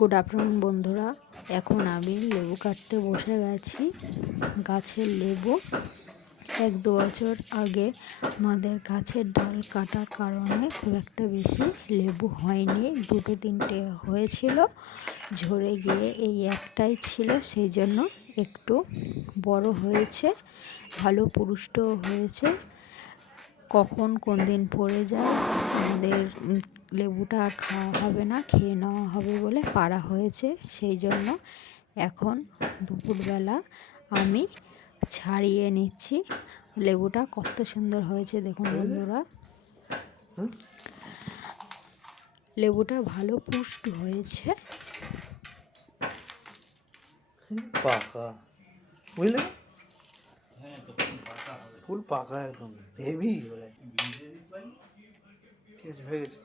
Good afternoon বন্ধুরা, এখন আমি লেবু কাটতে বসে গেছি। গাছের লেবু 1-2 বছর আগে আমাদের গাছের ডাল কাটার কারণে খুব একটা বেশি লেবু হয়নি, 2-3টে হয়েছিল, ঝরে গিয়ে এই একটাই ছিল, সেই জন্য একটু বড় হয়েছে, ভালো পুরুষ্টও হয়েছে। কখন কোন দিন পড়ে যায় আমাদের লেবুটা আর খাওয়া হবে না, খেয়ে নেওয়া হবে বলে পাড়া হয়েছে। সেই জন্য এখন দুপুরবেলা আমি ছাড়িয়ে নিচ্ছি। লেবুটা কত সুন্দর হয়েছে দেখুন বন্ধুরা, লেবুটা ভালো পুষ্ট হয়েছে। পাকা বুঝলে, ফুল পাকা একদম হেভি হয়ে, ঠিক আছে, হয়ে গেছে।